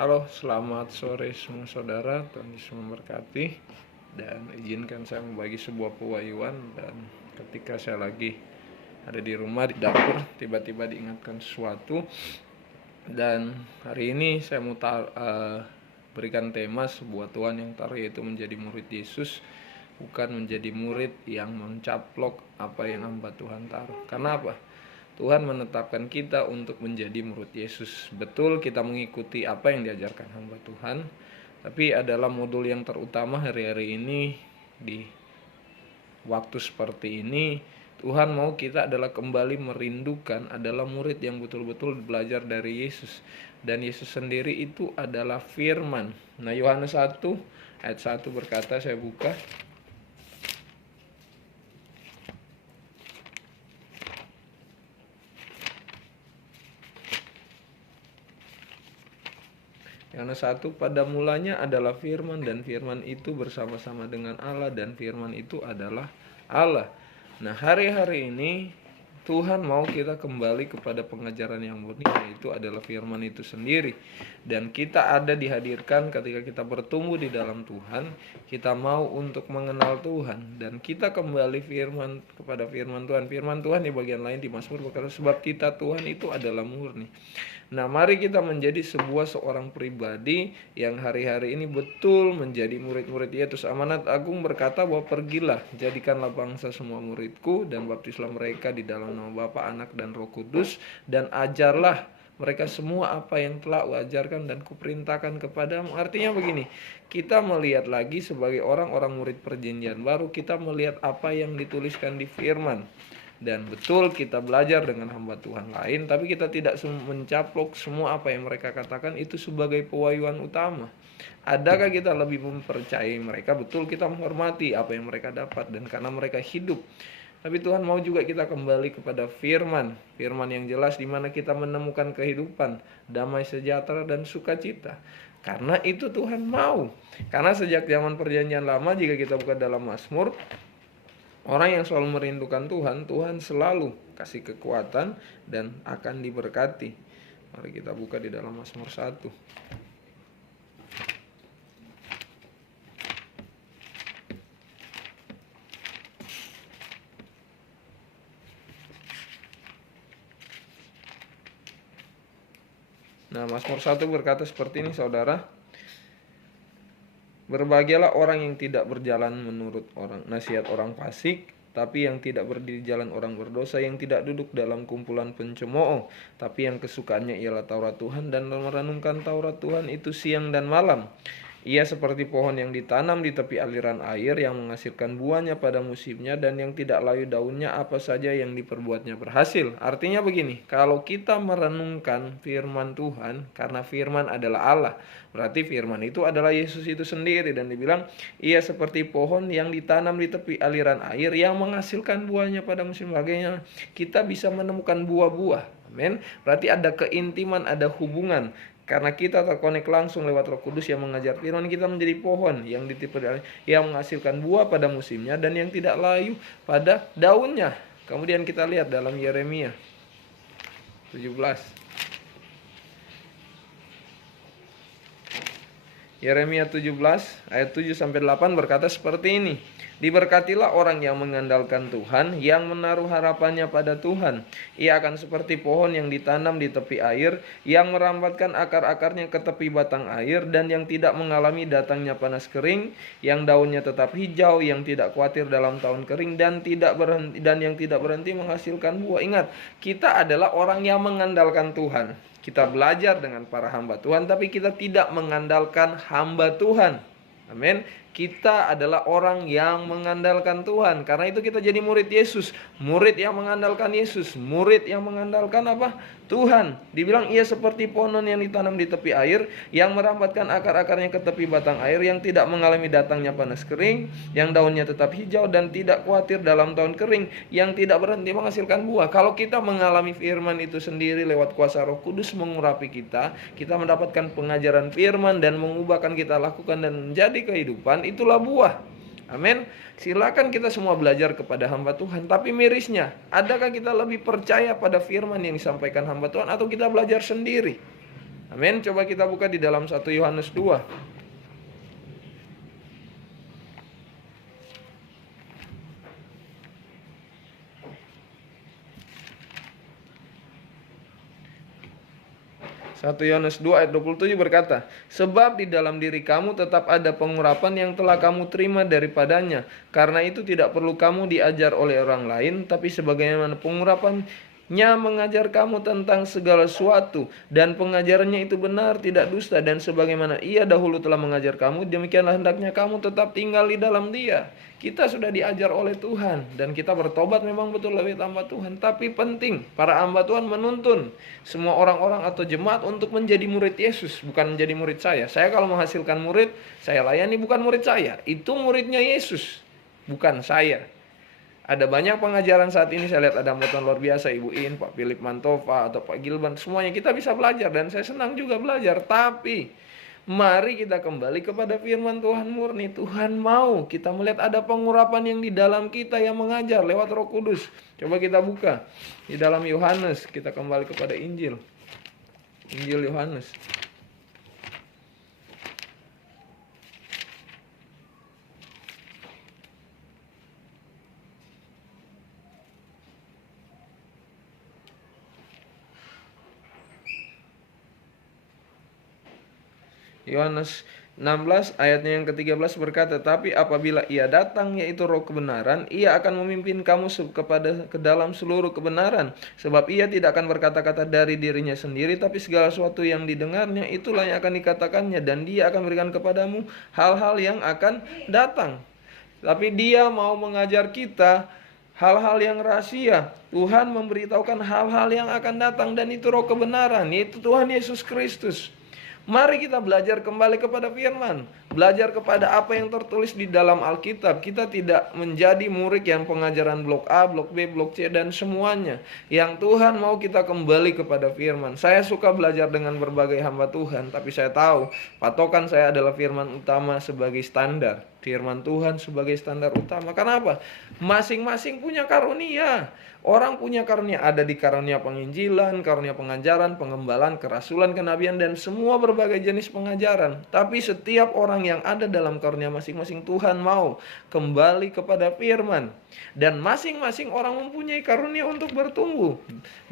Halo, selamat sore semua saudara, Tuhan Yesus memberkati. Dan izinkan saya membagi sebuah pewahyuan. Dan ketika saya lagi ada di rumah, di dapur, tiba-tiba diingatkan sesuatu. Dan hari ini saya mau berikan tema sebuah Tuhan yang taruh, yaitu menjadi murid Yesus, bukan menjadi murid yang mencaplok apa yang hamba Tuhan taruh. Karena apa? Tuhan menetapkan kita untuk menjadi murid Yesus. Betul, kita mengikuti apa yang diajarkan hamba Tuhan, tapi adalah modul yang terutama hari-hari ini. Di waktu seperti ini, Tuhan mau kita adalah kembali merindukan adalah murid yang betul-betul belajar dari Yesus. Dan Yesus sendiri itu adalah firman. Nah, Yohanes 1 ayat 1 berkata, saya buka. Yohanes 1, pada mulanya adalah firman, dan firman itu bersama-sama dengan Allah, dan firman itu adalah Allah. Nah, hari-hari ini Tuhan mau kita kembali kepada pengajaran yang murni, yaitu adalah firman itu sendiri. Dan kita ada dihadirkan ketika kita bertumbuh di dalam Tuhan, kita mau untuk mengenal Tuhan, dan kita kembali kepada firman Tuhan. Firman Tuhan di bagian lain di Mazmur berkata, sebab titah Tuhan itu adalah murni. Nah, mari kita menjadi seorang pribadi yang hari-hari ini betul menjadi murid-murid Yesus. Amanat Agung berkata bahwa pergilah, jadikanlah bangsa semua muridku, dan baptislah mereka di dalam nama Bapa, Anak, dan Roh Kudus, dan ajarlah mereka semua apa yang telah kuajarkan dan kuperintahkan kepadamu. Artinya begini, kita melihat lagi sebagai orang-orang murid perjanjian baru, kita melihat apa yang dituliskan di firman. Dan betul kita belajar dengan hamba Tuhan lain, tapi kita tidak mencaplok semua apa yang mereka katakan itu sebagai pewahyuan utama. Adakah kita lebih mempercayai mereka? Betul, kita menghormati apa yang mereka dapat dan karena mereka hidup. Tapi Tuhan mau juga kita kembali kepada firman yang jelas, di mana kita menemukan kehidupan, damai sejahtera, dan sukacita. Karena itu Tuhan mau. Karena sejak zaman perjanjian lama, jika kita buka dalam Mazmur, orang yang selalu merindukan Tuhan, Tuhan selalu kasih kekuatan dan akan diberkati. Mari kita buka di dalam Mazmur 1. Nah, Mazmur 1 berkata seperti ini, saudara. Berbahagialah orang yang tidak berjalan menurut nasihat orang fasik, tapi yang tidak berdiri jalan orang berdosa, yang tidak duduk dalam kumpulan pencemooh, tapi yang kesukaannya ialah Taurat Tuhan, dan merenungkan Taurat Tuhan itu siang dan malam. Ia seperti pohon yang ditanam di tepi aliran air, yang menghasilkan buahnya pada musimnya, dan yang tidak layu daunnya, apa saja yang diperbuatnya berhasil. Artinya begini, kalau kita merenungkan firman Tuhan, karena firman adalah Allah, berarti firman itu adalah Yesus itu sendiri. Dan dibilang, ia seperti pohon yang ditanam di tepi aliran air, yang menghasilkan buahnya pada musim bagainya. Kita bisa menemukan buah-buah. Amin. Berarti ada keintiman, ada hubungan. Karena kita terkonek langsung lewat Roh Kudus yang mengajar firman, kita menjadi pohon yang yang menghasilkan buah pada musimnya dan yang tidak layu pada daunnya. Kemudian kita lihat dalam Yeremia 17. Yeremia 17 ayat 7 sampai 8 berkata seperti ini. Diberkatilah orang yang mengandalkan Tuhan, yang menaruh harapannya pada Tuhan. Ia akan seperti pohon yang ditanam di tepi air, yang merambatkan akar-akarnya ke tepi batang air, dan yang tidak mengalami datangnya panas kering, yang daunnya tetap hijau, yang tidak khawatir dalam tahun kering, dan yang tidak berhenti menghasilkan buah. Ingat, kita adalah orang yang mengandalkan Tuhan. Kita belajar dengan para hamba Tuhan, tapi kita tidak mengandalkan hamba Tuhan. Amin. Kita adalah orang yang mengandalkan Tuhan. Karena itu kita jadi murid Yesus. Murid yang mengandalkan Yesus. Murid yang mengandalkan apa? Tuhan. Dibilang ia seperti pohon yang ditanam di tepi air, yang merambatkan akar-akarnya ke tepi batang air, yang tidak mengalami datangnya panas kering, yang daunnya tetap hijau dan tidak khawatir dalam tahun kering, yang tidak berhenti menghasilkan buah. Kalau kita mengalami firman itu sendiri lewat kuasa Roh Kudus mengurapi kita, kita mendapatkan pengajaran firman dan mengubahkan kita lakukan dan menjadi kehidupan, itulah buah. Amin. Silakan kita semua belajar kepada hamba Tuhan. Tapi mirisnya, adakah kita lebih percaya pada firman yang disampaikan hamba Tuhan, atau kita belajar sendiri? Amin. Coba kita buka di dalam 1 Yohanes 2. 1 Yohanes 2 ayat 27 berkata, sebab di dalam diri kamu tetap ada pengurapan yang telah kamu terima daripadanya. Karena itu tidak perlu kamu diajar oleh orang lain, tapi sebagaimana pengurapannya mengajar kamu tentang segala sesuatu, dan pengajarannya itu benar, tidak dusta, dan sebagaimana ia dahulu telah mengajar kamu, demikianlah hendaknya kamu tetap tinggal di dalam dia. Kita sudah diajar oleh Tuhan, dan kita bertobat memang betul lebih hamba Tuhan. Tapi penting, para hamba Tuhan menuntun semua orang-orang atau jemaat untuk menjadi murid Yesus, bukan menjadi murid saya. Saya kalau menghasilkan murid, saya layani bukan murid saya. Itu muridnya Yesus, bukan saya. Ada banyak pengajaran saat ini, saya lihat ada hamba luar biasa, Ibu In, Pak Philip Mantova, atau Pak Gilban. Semuanya kita bisa belajar, dan saya senang juga belajar. Tapi mari kita kembali kepada firman Tuhan murni. Tuhan mau kita melihat ada pengurapan yang di dalam kita yang mengajar lewat Roh Kudus. Coba kita buka di dalam Yohanes, kita kembali kepada Injil Yohanes. Yohanes 16 ayatnya yang ke-13 berkata, tapi apabila ia datang, yaitu Roh kebenaran, ia akan memimpin kamu ke dalam seluruh kebenaran. Sebab ia tidak akan berkata-kata dari dirinya sendiri, tapi segala sesuatu yang didengarnya itulah yang akan dikatakannya, dan dia akan berikan kepadamu hal-hal yang akan datang. Tapi dia mau mengajar kita hal-hal yang rahasia. Tuhan memberitahukan hal-hal yang akan datang, dan itu Roh kebenaran, yaitu Tuhan Yesus Kristus. Mari kita belajar kembali kepada firman, belajar kepada apa yang tertulis di dalam Alkitab. Kita tidak menjadi murid yang pengajaran blok A, blok B, blok C, dan semuanya. Yang Tuhan mau kita kembali kepada firman. Saya suka belajar dengan berbagai hamba Tuhan, tapi saya tahu patokan saya adalah firman utama sebagai standar. Firman Tuhan sebagai standar utama. Kenapa? Masing-masing punya karunia. Orang punya karunia, ada di karunia penginjilan, karunia pengajaran, pengembalaan, kerasulan, kenabian, dan semua berbagai jenis pengajaran. Tapi setiap orang yang ada dalam karunia masing-masing, Tuhan mau kembali kepada firman. Dan masing-masing orang mempunyai karunia untuk bertumbuh.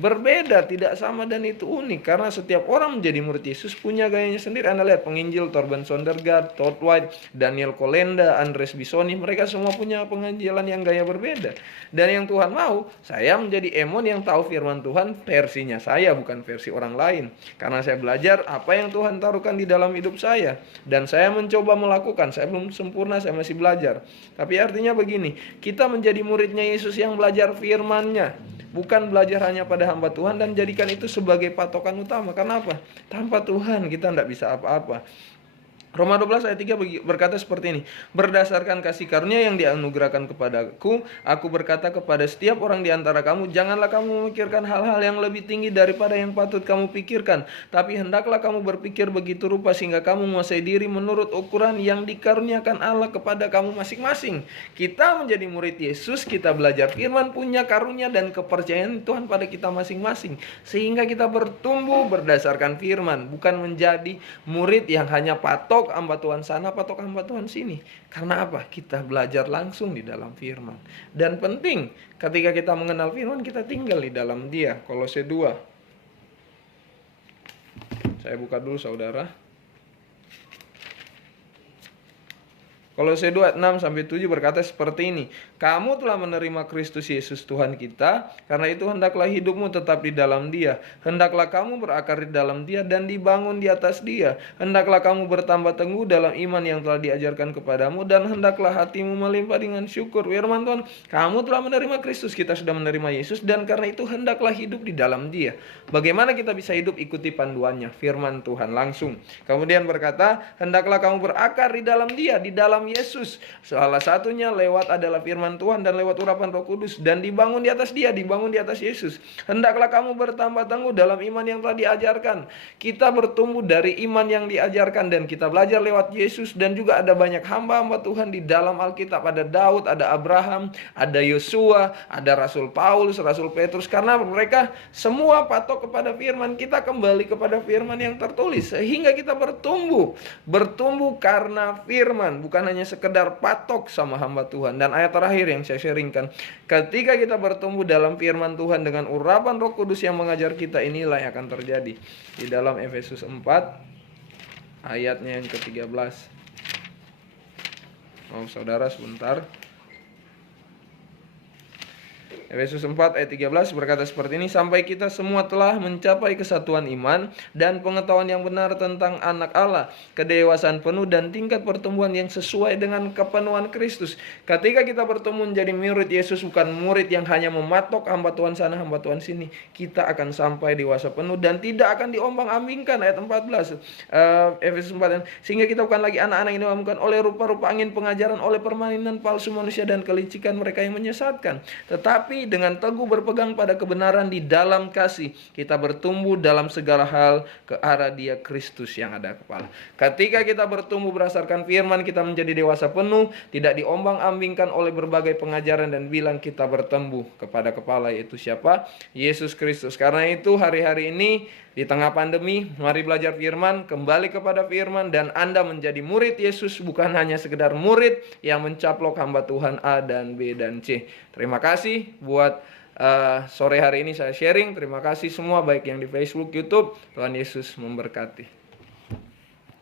Berbeda, tidak sama, dan itu unik. Karena setiap orang menjadi murid Yesus punya gayanya sendiri. Anda lihat penginjil, Torben Sondergaard, Todd White, Daniel Kolenda, Andres Bisoni. Mereka semua punya penginjilan yang gaya berbeda. Dan yang Tuhan mau, saya menjadi emon yang tahu firman Tuhan versinya saya, bukan versi orang lain. Karena saya belajar apa yang Tuhan taruhkan di dalam hidup saya. Dan saya mencoba melakukan. Saya belum sempurna, saya masih belajar. Tapi artinya begini, kita menjadi muridnya Yesus yang belajar firman-Nya. Bukan belajar hanya pada hamba Tuhan dan jadikan itu sebagai patokan utama. Kenapa? Tanpa Tuhan kita tidak bisa apa-apa. Roma 12 ayat 3 berkata seperti ini, berdasarkan kasih karunia yang dianugerahkan kepadaku, aku berkata kepada setiap orang di antara kamu, janganlah kamu memikirkan hal-hal yang lebih tinggi daripada yang patut kamu pikirkan, tapi hendaklah kamu berpikir begitu rupa sehingga kamu menguasai diri menurut ukuran yang dikaruniakan Allah kepada kamu masing-masing. Kita menjadi murid Yesus, kita belajar firman, punya karunia dan kepercayaan Tuhan pada kita masing-masing, sehingga kita bertumbuh berdasarkan firman, bukan menjadi murid yang hanya patok hamba Tuhan sana, patok hamba Tuhan sini. Karena apa? Kita belajar langsung di dalam firman. Dan penting, ketika kita mengenal firman, kita tinggal di dalam Dia. Kolose 2. Saya buka dulu saudara. Kolose 2 ayat 6-7 berkata seperti ini, kamu telah menerima Kristus Yesus Tuhan kita, karena itu hendaklah hidupmu tetap di dalam Dia. Hendaklah kamu berakar di dalam Dia dan dibangun di atas Dia. Hendaklah kamu bertambah teguh dalam iman yang telah diajarkan kepadamu, dan hendaklah hatimu melimpah dengan syukur. Firman Tuhan, kamu telah menerima Kristus, kita sudah menerima Yesus, dan karena itu hendaklah hidup di dalam Dia. Bagaimana kita bisa hidup? Ikuti panduannya, firman Tuhan langsung. Kemudian berkata, hendaklah kamu berakar di dalam Dia, di dalam Yesus. Salah satunya lewat adalah firman Tuhan dan lewat urapan Roh Kudus, dan dibangun di atas Dia, dibangun di atas Yesus. Hendaklah kamu bertambah tangguh dalam iman yang telah diajarkan. Kita bertumbuh dari iman yang diajarkan, dan kita belajar lewat Yesus. Dan juga ada banyak hamba-hamba Tuhan di dalam Alkitab. Ada Daud, ada Abraham, ada Yosua, ada Rasul Paulus, Rasul Petrus. Karena mereka semua patok kepada firman. Kita kembali kepada firman yang tertulis, sehingga kita bertumbuh karena firman, bukan hanya sekedar patok sama hamba Tuhan. Dan ayat terakhir yang saya sharingkan, ketika kita bertumbuh dalam firman Tuhan dengan urapan Roh Kudus yang mengajar kita, inilah yang akan terjadi. Di dalam Efesus 4 ayatnya yang ke-13. Saudara sebentar. Efesus 4 ayat 13 berkata seperti ini, sampai kita semua telah mencapai kesatuan iman dan pengetahuan yang benar tentang anak Allah, kedewasaan penuh dan tingkat pertumbuhan yang sesuai dengan kepenuhan Kristus. Ketika kita bertumbuh menjadi murid Yesus, bukan murid yang hanya mematok hamba Tuhan sana, hamba Tuhan sini, kita akan sampai dewasa penuh dan tidak akan diombang-ambingkan. Ayat 14 Efesus 4, sehingga kita bukan lagi anak-anak yang diombangkan oleh rupa-rupa angin pengajaran, oleh permainan palsu manusia dan kelicikan mereka yang menyesatkan, tetapi dengan teguh berpegang pada kebenaran di dalam kasih, kita bertumbuh dalam segala hal ke arah Dia Kristus yang ada kepala. Ketika kita bertumbuh berdasarkan firman, kita menjadi dewasa penuh, tidak diombang-ambingkan oleh berbagai pengajaran, dan bilang kita bertumbuh kepada kepala, yaitu siapa? Yesus Kristus. Karena itu hari-hari ini di tengah pandemi, mari belajar firman, kembali kepada firman, dan Anda menjadi murid Yesus, bukan hanya sekedar murid yang mencaplok hamba Tuhan A dan B dan C. Terima kasih buat sore hari ini saya sharing. Terima kasih semua, baik yang di Facebook, YouTube. Tuhan Yesus memberkati.